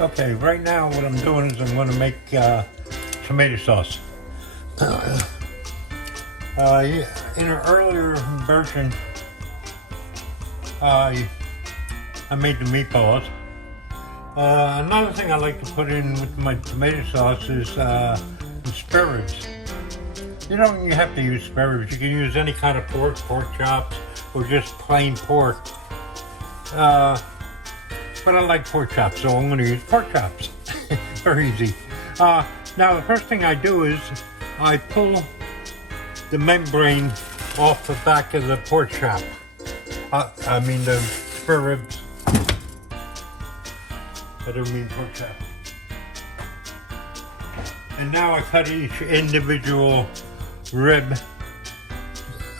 Okay, right now what I'm doing is I'm going to make tomato sauce. In an earlier version, I made the meatballs. Another thing I like to put in with my tomato sauce is spare ribs. You don't have to use spare ribs. You can use any kind of pork chops, or just plain pork. But I like pork chops, so I'm going to use pork chops. Very easy. Now the first thing I do is I pull the membrane off the back of the pork chop. I mean the spare ribs. I don't mean pork chop. And now I cut each individual rib.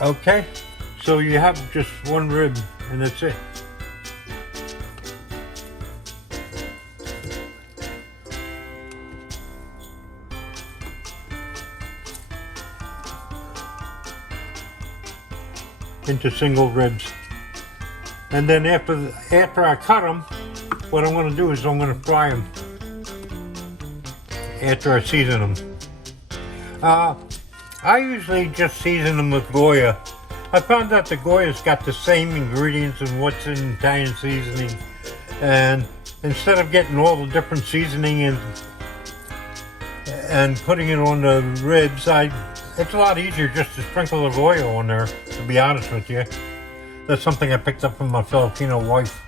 Okay, so you have just one rib, and that's it. Into single ribs. And then after I cut them, what I'm going to do is I'm going to fry them after I season them. I usually just season them with Goya. I found out the Goya's got the same ingredients as what's in Italian seasoning, and instead of getting all the different seasoning and putting it on the ribs, it's a lot easier just to sprinkle the Goya on there, to be honest with you. That's something I picked up from my Filipino wife.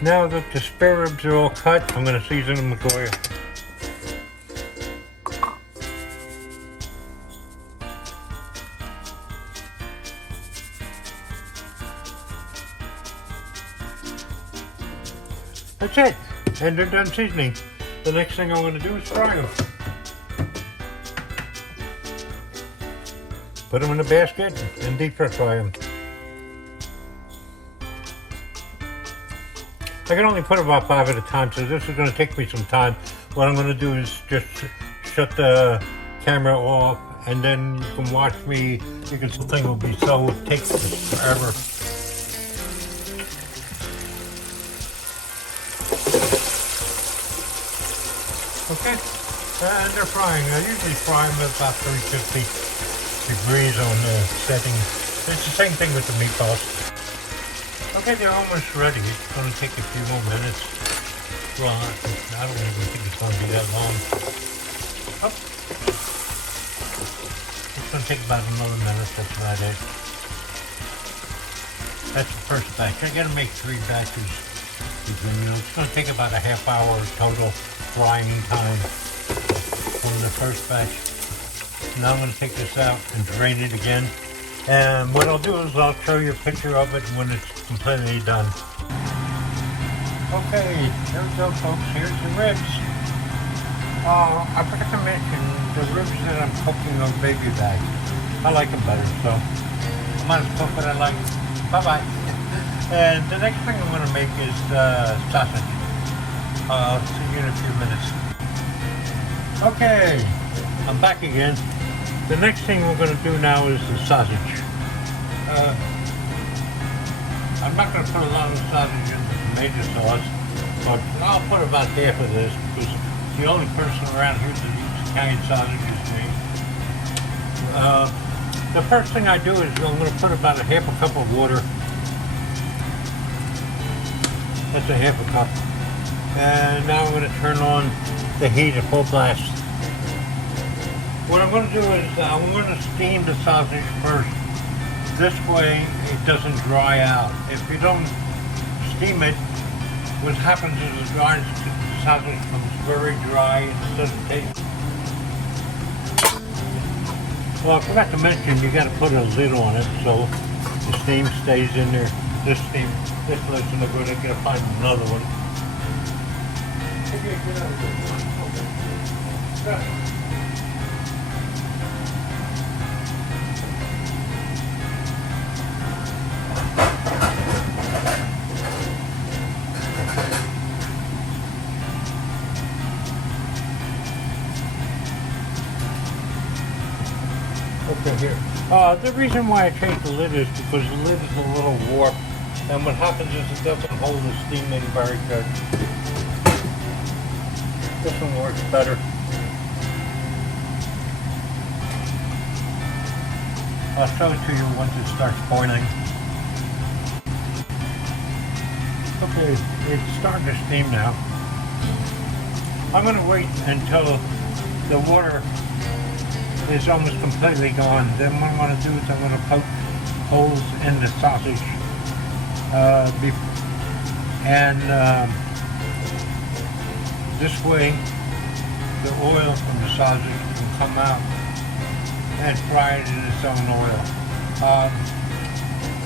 Now that the spare ribs are all cut, I'm going to season them with Goya. That's it, and they're done seasoning. The next thing I'm going to do is fry them. Put them in a basket and deep fry them. I can only put about 5 at a time, so this is going to take me some time. What I'm going to do is just shut the camera off, and then you can watch me. The thing will be so, it takes forever. Okay, and they're frying. I usually fry them at about 350 degrees on the setting. It's the same thing with the meatballs. Okay, they're almost ready. It's going to take a few more minutes. Well, I don't even think it's going to be that long. Oh. It's going to take about another minute. That's about it. That's the first batch. I got to make 3 batches. It's going to take about a half hour total frying time from the first batch. Now I'm going to take this out and drain it again. And what I'll do is I'll show you a picture of it when it's completely done. Okay, here we go, folks. Here's the ribs. I forgot to mention the ribs that I'm cooking on baby back. I like them better, so I might as well cook what I like. Bye-bye. And the next thing I'm going to make is sausage. I'll see you in a few minutes. Okay, I'm back again. The next thing we're going to do now is the sausage. I'm not going to put a lot of sausage in the tomato sauce, but I'll put about half of this because the only person around here that eats Italian sausage is me. The first thing I do is I'm going to put about a half a cup of water. That's a half a cup. And now I'm going to turn on the heat at full blast. What I'm going to do is I'm going to steam the sausage first. This way it doesn't dry out. If you don't steam it, what happens is the sausage becomes very dry and it doesn't taste. Well, I forgot to mention you got to put a lid on it so the steam stays in there. This lid's no good. I gotta find another one. Okay, get out of there. Okay. Okay, here. The reason why I changed the lid is because the lid is a little warped, and what happens is it doesn't hold the steam in very good. This one works better. I'll show it to you once it starts boiling. Okay, it's starting to steam now. I'm going to wait until the water is almost completely gone. Then what I'm going to do is I'm going to poke holes in the sausage and this way the oil from the sausage can come out and fry it in its own oil.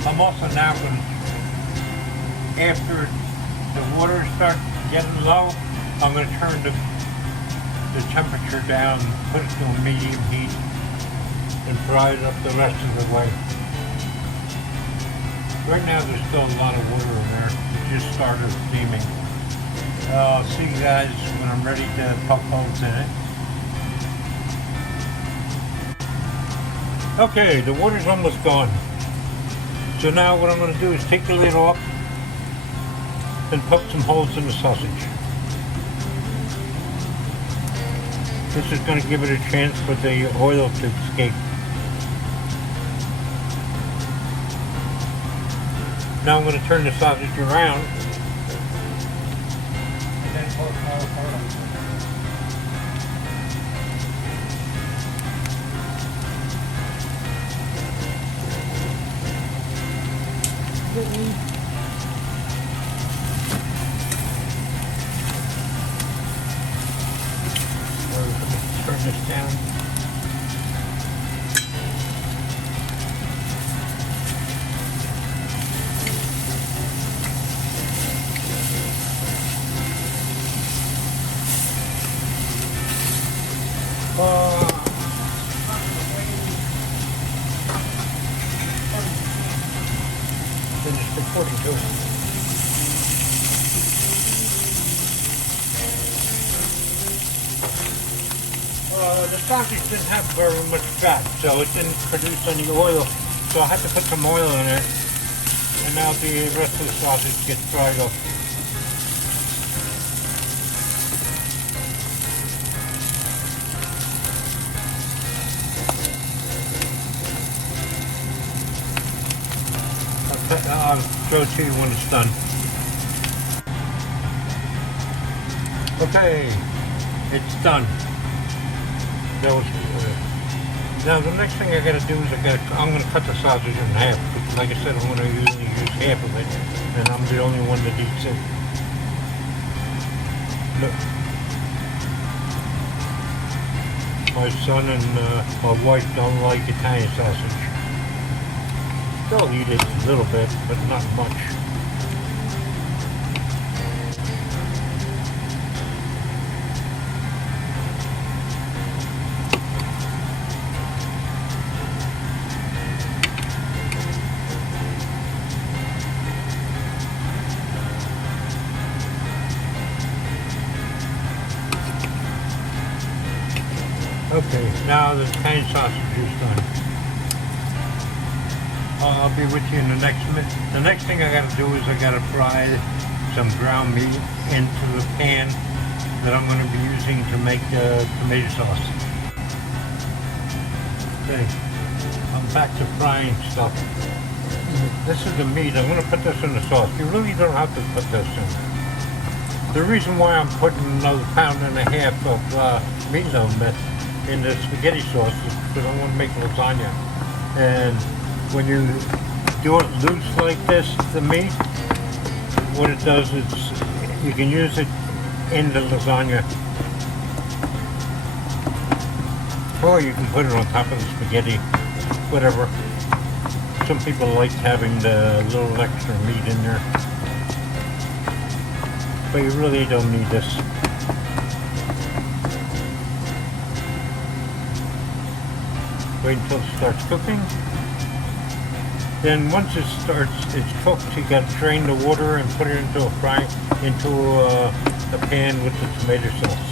I'm also now going to, after the water starts getting low, I'm going to turn the temperature down, put it to a medium heat, and fry it up the rest of the way. Right now there's still a lot of water in there. It just started steaming. I'll see you guys when I'm ready to poke holes in it. Okay, the water's almost gone. So now what I'm going to do is take the lid off and poke some holes in the sausage. This is going to give it a chance for the oil to escape. Now I'm going to turn the sausage around. And then poke more holes. Turn this down. Finish recording too. The sausage didn't have very much fat, so it didn't produce any oil. So I had to put some oil in it, and now the rest of the sausage gets fried up. I'll show it to you when it's done. Okay, it's done. Now the next thing I got to do is I'm going to cut the sausage in half. Because like I said, I'm going to usually use half of it, and I'm the only one that eats it. Look. My son and my wife don't like Italian sausage. They'll eat it a little bit, but not much. Okay, now the Italian sausage is done. I'll be with you in the next minute. The next thing I got to do is I got to fry some ground meat into the pan that I'm going to be using to make the tomato sauce. Okay, I'm back to frying stuff. This is the meat. I'm going to put this in the sauce. You really don't have to put this in. The reason why I'm putting another pound and a half of meatloaf in the spaghetti sauce is because I want to make lasagna. And when you do it loose like this, the meat, what it does is you can use it in the lasagna, or you can put it on top of the spaghetti, whatever. Some people like having the little extra meat in there, but you really don't need this. Wait until it starts cooking. Then once it's cooked, you got to drain the water and put it into a pan with the tomato sauce.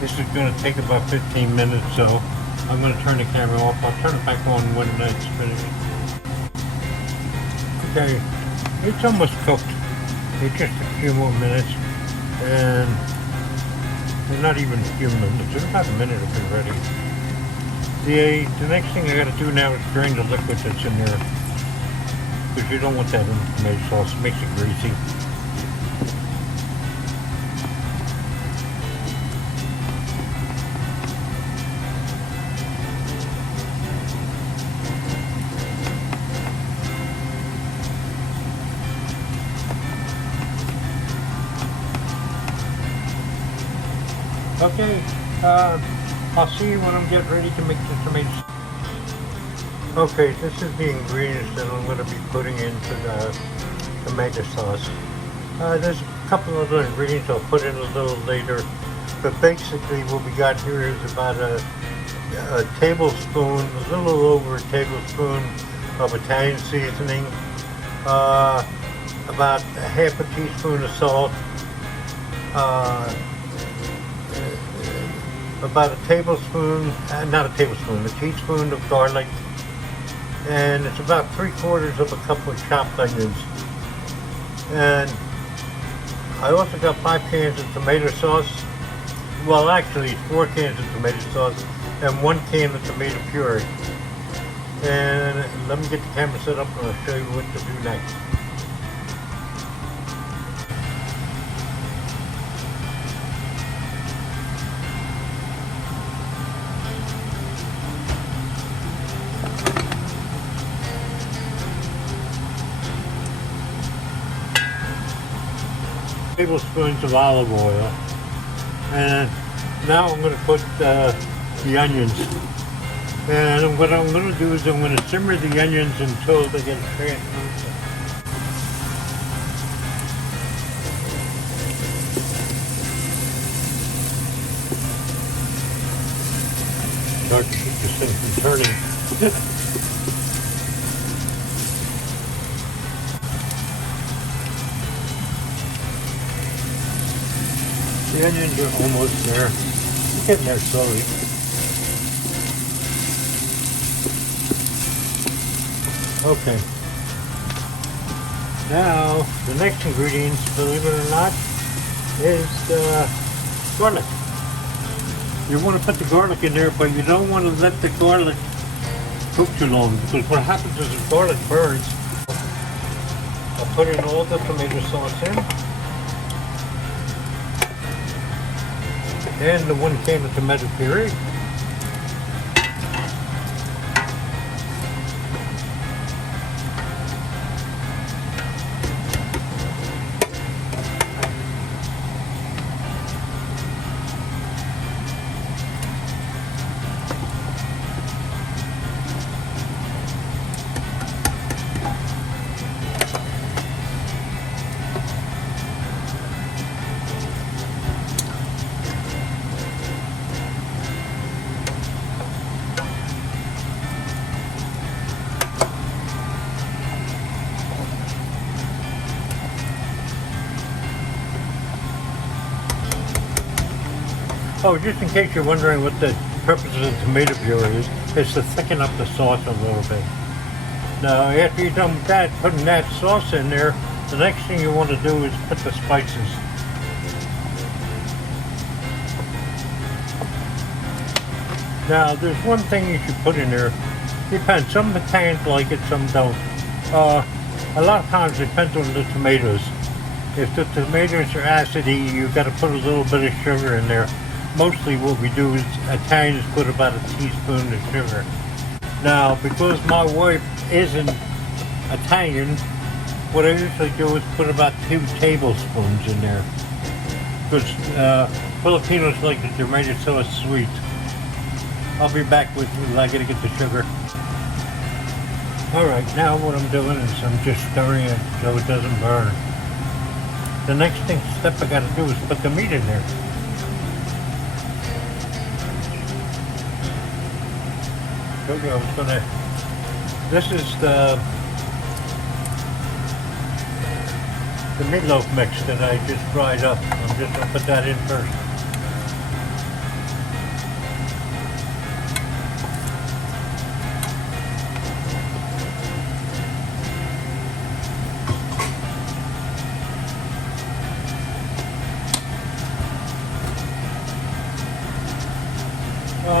This is going to take about 15 minutes, so I'm going to turn the camera off. I'll turn it back on when it's finished. Okay, it's almost cooked. It's just a few more minutes, and not even a few minutes. In about a minute it'll be ready. The next thing I got to do now is drain the liquid that's in there, because you don't want that in the tomato sauce. It makes it greasy. Okay, I'll see you when I'm getting ready to make the tomatoes. Okay, this is the ingredients that I'm going to be putting into the tomato sauce. There's a couple other ingredients I'll put in a little later, but basically what we got here is about a tablespoon, a little over a tablespoon of Italian seasoning, about a half a teaspoon of salt, about a tablespoon, not a tablespoon, a teaspoon of garlic, and it's about 3/4 of a cup of chopped onions. And I also got 5 cans of tomato sauce. Well, actually, 4 cans of tomato sauce and 1 can of tomato puree. And let me get the camera set up and I'll show you what to do next. Tablespoons of olive oil, and now I'm going to put the onions, and what I'm going to do is I'm going to simmer the onions until they get translucent. Hard to keep this thing from turning. The onions are almost there. It's getting there slowly. Okay. Now, the next ingredients, believe it or not, is garlic. You want to put the garlic in there, but you don't want to let the garlic cook too long, because what happens is the garlic burns. I'll put in all the tomato sauce in. And the 1 can of tomato puree. Oh, just in case you're wondering what the purpose of the tomato puree is, it's to thicken up the sauce a little bit. Now, after you're done with that, putting that sauce in there, the next thing you want to do is put the spices. Now, there's one thing you should put in there. Depends. Some Italians like it, some don't. A lot of times it depends on the tomatoes. If the tomatoes are acidy, you got to put a little bit of sugar in there. Mostly what we do is Italians put about a teaspoon of sugar. Now, because my wife isn't Italian, what I usually do is put about 2 tablespoons in there. Because Filipinos like the tomato sauce sweet. I'll be back with you. I gotta get the sugar. Alright, now what I'm doing is I'm just stirring it so it doesn't burn. The next step I gotta do is put the meat in there. Okay, I was gonna. This is the meatloaf mix that I just fried up. I'm just gonna put that in first.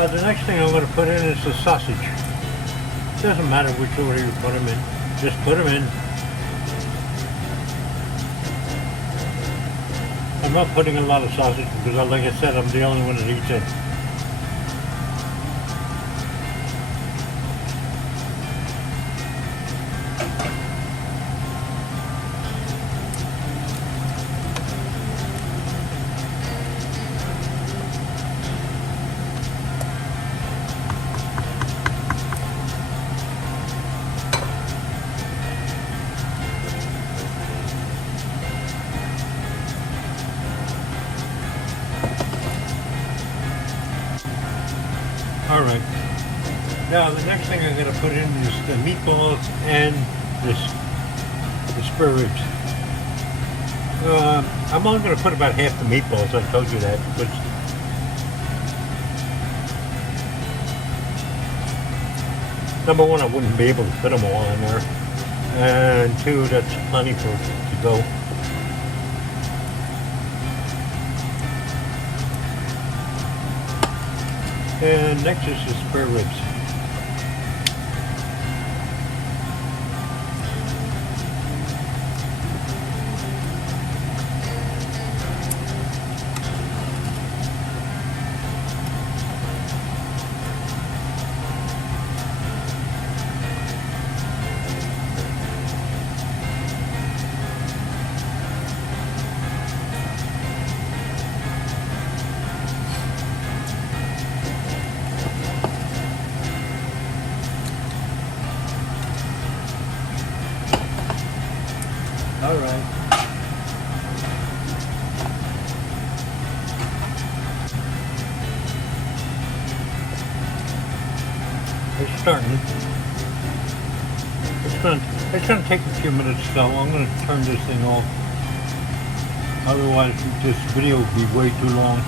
The next thing I'm going to put in is the sausage. It doesn't matter which order you put them in. Just put them in. I'm not putting a lot of sausage because, like I said, I'm the only one that eats it. Alright, now the next thing I'm going to put in is the meatballs and the spare ribs. I'm only going to put about half the meatballs, I told you that, because number one, I wouldn't be able to fit them all in there, and two, that's plenty for to go. And next is the spare ribs. All right. It's starting. It's gonna take a few minutes though. I'm gonna turn this thing off. Otherwise this video will be way too long.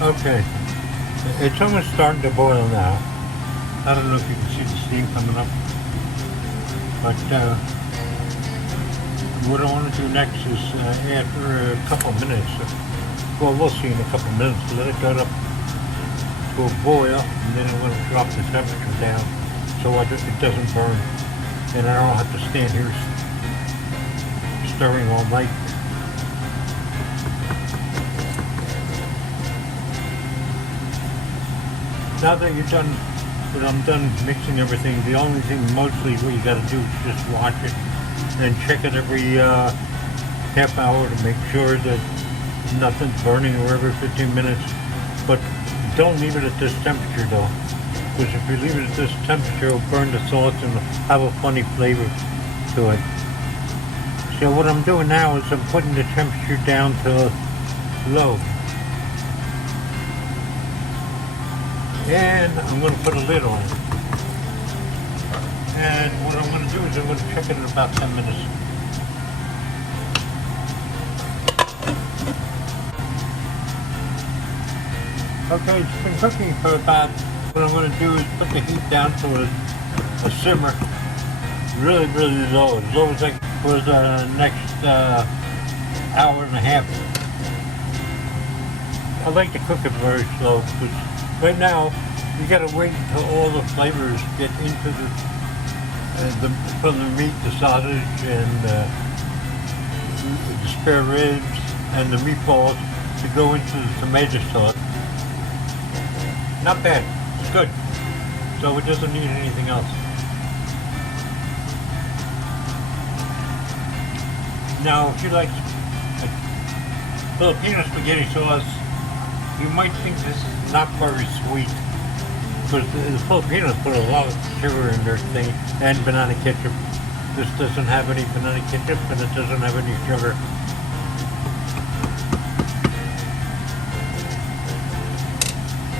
Okay. It's almost starting to boil now. I don't know if you can see the steam coming up. But what I want to do next is after a couple minutes, well, we'll see in a couple minutes, let it go up to a boil, and then I'm going to drop the temperature down so it doesn't burn, and I don't have to stand here stirring all night. Now that you're done, when I'm done mixing everything, the only thing mostly what you got to do is just watch it and check it every half hour to make sure that nothing's burning, or every 15 minutes. But don't leave it at this temperature though, because if you leave it at this temperature, it'll burn the sauce and have a funny flavor to it. So what I'm doing now is I'm putting the temperature down to low. And I'm going to put a lid on it. And what I'm going to do is I'm going to check it in about 10 minutes. Okay, it's been cooking for about, what I'm going to do is put the heat down to a simmer. Really, really low. As low as I can for the next hour and a half. I like to cook it very slow because right now you gotta wait until all the flavors get into from the meat, the sausage, and the spare ribs, and the meatballs to go into the tomato sauce. Not bad. It's good. So it doesn't need anything else. Now, if you like Filipino spaghetti sauce, you might think this is not very sweet. Because the Filipinos put a lot of sugar in their thing and banana ketchup. This doesn't have any banana ketchup and it doesn't have any sugar.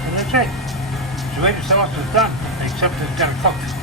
And that's it. Tomato sauce is done, except it's gonna cook.